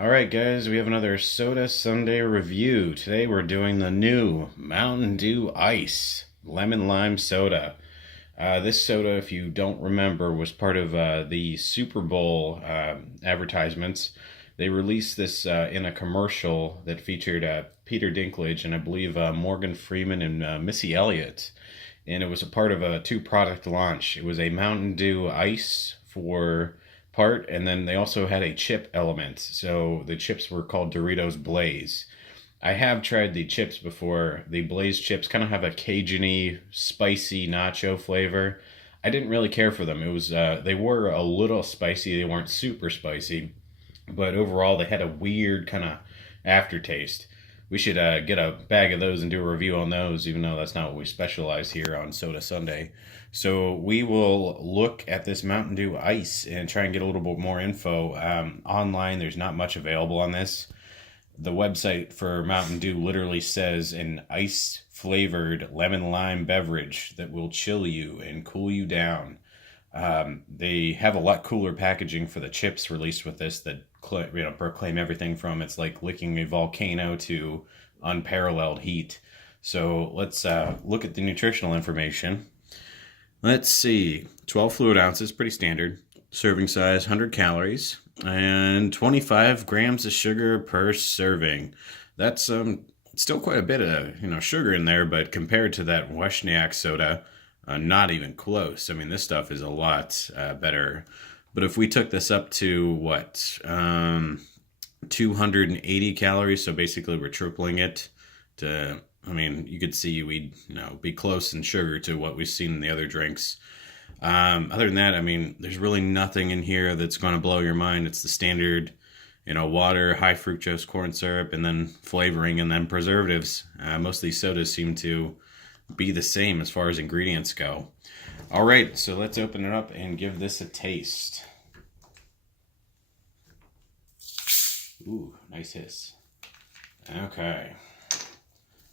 All right, guys, we have another Soda Sunday review. Today we're doing the new Mountain Dew Ice Lemon Lime Soda. This soda, if you don't remember, was part of the Super Bowl advertisements. They released this in a commercial that featured Peter Dinklage and I believe Morgan Freeman and Missy Elliott. And it was a part of a two-product launch. It was a Mountain Dew Ice for part, and then they also had a chip element. So the chips were called Doritos Blaze. I have tried the chips before. The Blaze chips kind of have a Cajun-y, spicy nacho flavor. I didn't really care for them. It was they were a little spicy. They weren't super spicy, but overall they had a weird kind of aftertaste. We should get a bag of those and do a review on those, even though that's not what we specialize here on Soda Sunday. So we will look at this Mountain Dew Ice and try and get a little bit more info. Online, there's not much available on this. The website for Mountain Dew literally says an ice flavored lemon lime beverage that will chill you and cool you down. They have a lot cooler packaging for the chips released with this that proclaim everything from it's like licking a volcano to unparalleled heat. So let's look at the nutritional information. Let's see, 12 fluid ounces, pretty standard. Serving size, 100 calories, and 25 grams of sugar per serving. That's still quite a bit of sugar in there, but compared to that Wesniak soda, not even close. I mean, this stuff is a lot better. But if we took this up to 280 calories, so basically we're tripling it to, I mean, you could see we'd be close in sugar to what we've seen in the other drinks. Other than that, I mean, there's really nothing in here that's going to blow your mind. It's the standard, water, high fructose corn syrup, and then flavoring, and then preservatives. Most of these sodas seem to be the same as far as ingredients go. All right, so let's open it up and give this a taste. Ooh, nice hiss. Okay.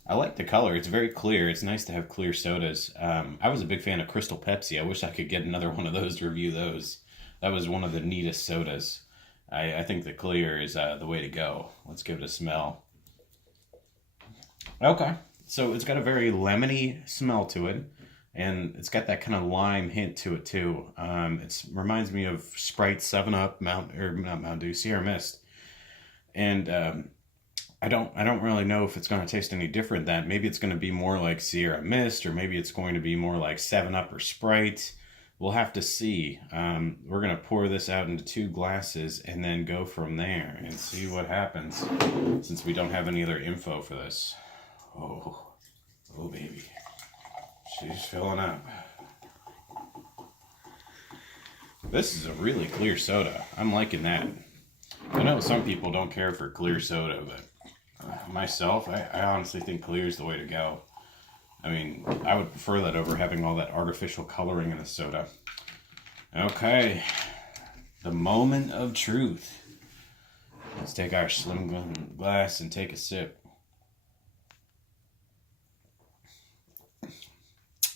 I like the color. It's very clear. It's nice to have clear sodas. I was a big fan of Crystal Pepsi. I wish I could get another one of those to review those. That was one of the neatest sodas. I think the clear is the way to go. Let's give it a smell. Okay. So it's got a very lemony smell to it. And it's got that kind of lime hint to it too. It reminds me of Sprite, 7-Up, not Mountain Dew, Sierra Mist. And I don't really know if it's going to taste any different than maybe it's going to be more like Sierra Mist, or maybe it's going to be more like 7-Up or Sprite. We'll have to see. We're going to pour this out into 2 glasses and then go from there and see what happens, since we don't have any other info for this. Oh baby. She's filling up. This is a really clear soda. I'm liking that. I know some people don't care for clear soda, but myself, I honestly think clear is the way to go. I mean, I would prefer that over having all that artificial coloring in the soda. Okay, the moment of truth. Let's take our slim glass and take a sip.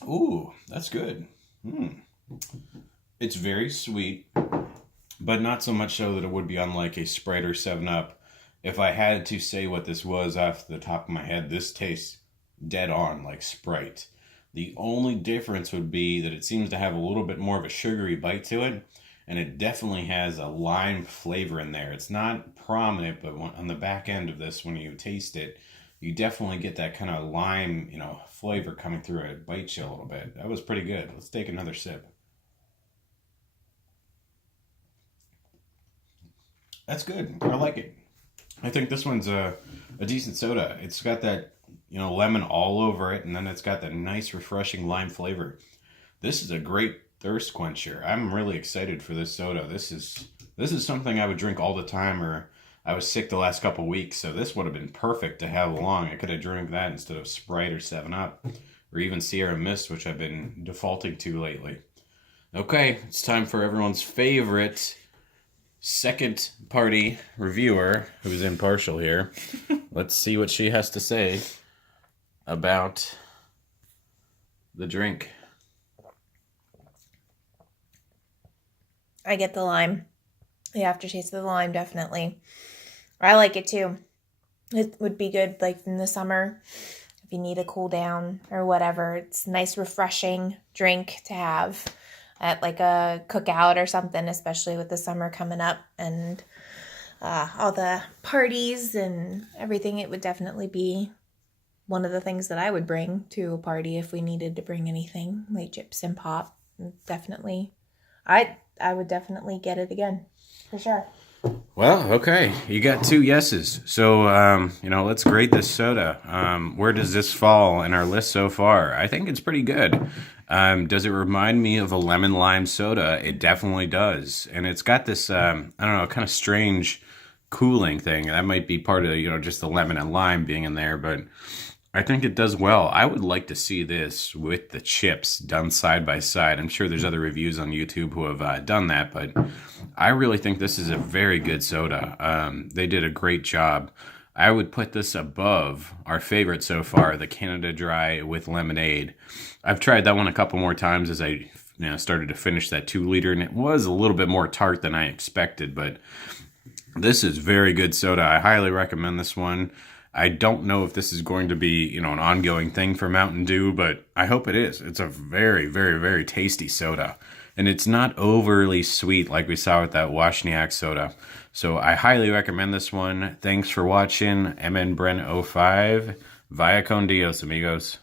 Ooh, that's good. It's very sweet, but not so much so that it would be on like a Sprite or 7-Up. If I had to say what this was off the top of my head, this tastes dead on like Sprite. The only difference would be that it seems to have a little bit more of a sugary bite to it, and it definitely has a lime flavor in there. It's not prominent, but on the back end of this, when you taste it, you definitely get that kind of lime, flavor coming through it. Bites you a little bit. That was pretty good. Let's take another sip. That's good. I like it. I think this one's a decent soda. It's got that, lemon all over it, and then it's got that nice, refreshing lime flavor. This is a great thirst quencher. I'm really excited for this soda. This is something I would drink all the time, or I was sick the last couple weeks, so this would have been perfect to have along. I could have drank that instead of Sprite or 7-Up, or even Sierra Mist, which I've been defaulting to lately. Okay, it's time for everyone's favorite second party reviewer, who's impartial here. Let's see what she has to say about the drink. I get the lime. The aftertaste of the lime, definitely. I like it too. It would be good like in the summer if you need a cool down or whatever. It's a nice refreshing drink to have at like a cookout or something, especially with the summer coming up and all the parties and everything. It would definitely be one of the things that I would bring to a party if we needed to bring anything like chips and pop. Definitely, I would definitely get it again for sure. Well, okay, you got two yeses. So, let's grade this soda. Where does this fall in our list so far? I think it's pretty good. Does it remind me of a lemon lime soda? It definitely does, and it's got this I don't know, kind of strange cooling thing. That might be part of just the lemon and lime being in there, but I think it does well. I would like to see this with the chips done side by side. I'm sure there's other reviews on YouTube who have done that, but I really think this is a very good soda. They did a great job. I would put this above our favorite so far, the Canada Dry with lemonade. I've tried that one a couple more times as I started to finish that 2 liter, and it was a little bit more tart than I expected, but this is very good soda. I highly recommend this one. I don't know if this is going to be, an ongoing thing for Mountain Dew, but I hope it is. It's a very, very, very tasty soda. And it's not overly sweet like we saw with that Washniak soda. So I highly recommend this one. Thanks for watching. MN Bren 05. Via con Dios, amigos.